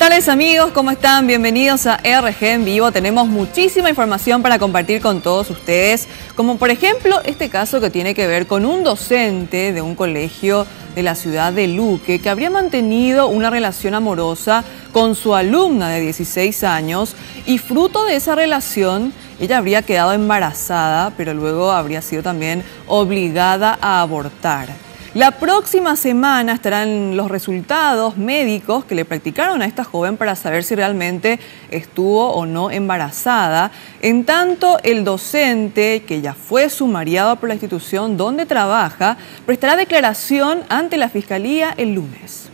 tardes amigos, ¿cómo están? Bienvenidos a RG en Vivo. Tenemos muchísima información para compartir con todos ustedes, como por ejemplo este caso que tiene que ver con un docente de un colegio de la ciudad de Luque que habría mantenido una relación amorosa con su alumna de 16 años y fruto de esa relación ella habría quedado embarazada, pero luego habría sido también obligada a abortar. La próxima semana estarán los resultados médicos que le practicaron a esta joven para saber si realmente estuvo o no embarazada. En tanto, el docente, que ya fue sumariado por la institución donde trabaja, prestará declaración ante la Fiscalía el lunes.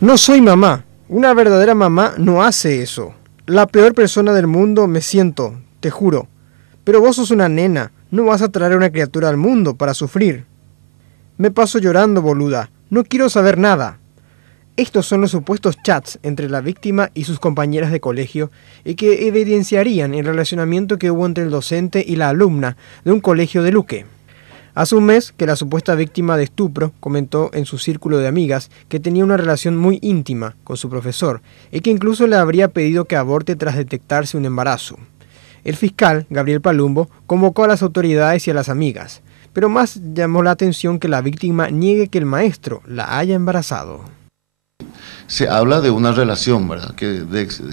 No soy mamá. Una verdadera mamá no hace eso. La peor persona del mundo me siento, te juro. Pero vos sos una nena, no vas a traer a una criatura al mundo para sufrir. Me paso llorando, boluda. No quiero saber nada. Estos son los supuestos chats entre la víctima y sus compañeras de colegio y que evidenciarían el relacionamiento que hubo entre el docente y la alumna de un colegio de Luque. Hace un mes que la supuesta víctima de estupro comentó en su círculo de amigas que tenía una relación muy íntima con su profesor y que incluso le habría pedido que aborte tras detectarse un embarazo. El fiscal, Gabriel Palumbo, convocó a las autoridades y a las amigas. Pero más llamó la atención que la víctima niegue que el maestro la haya embarazado. Se habla de una relación, ¿verdad? Que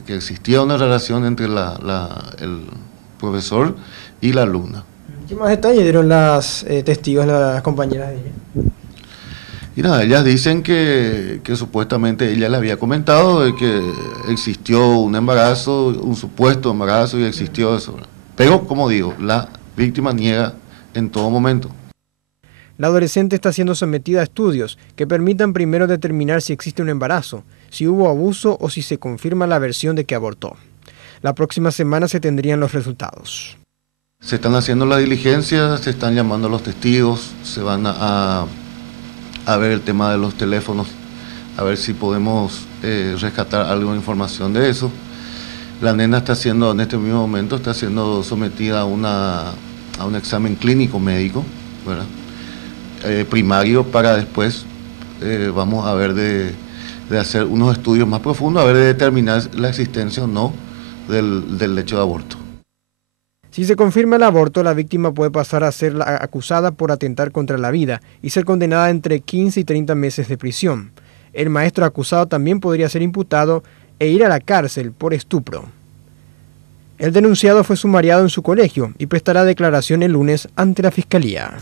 existía una relación entre el profesor y la alumna. ¿Qué más detalles dieron las testigos, las compañeras de ella? Y nada, ellas dicen que supuestamente ella le había comentado de que existió un embarazo, un supuesto embarazo y existió eso, ¿verdad? Pero, como digo, la víctima niega en todo momento. La adolescente está siendo sometida a estudios que permitan primero determinar si existe un embarazo, si hubo abuso o si se confirma la versión de que abortó. La próxima semana se tendrían los resultados. Se están haciendo las diligencias, se están llamando a los testigos, se van a ver el tema de los teléfonos, a ver si podemos rescatar algo de información de eso. La nena está siendo, en este mismo momento, está siendo sometida a un examen clínico médico, ¿verdad? Primario, para después vamos a ver de hacer unos estudios más profundos, a ver de determinar la existencia o no del hecho de aborto. Si se confirma el aborto, la víctima puede pasar a ser la acusada por atentar contra la vida y ser condenada entre 15 y 30 meses de prisión. El maestro acusado también podría ser imputado e ir a la cárcel por estupro. El denunciado fue sumariado en su colegio y prestará declaración el lunes ante la Fiscalía.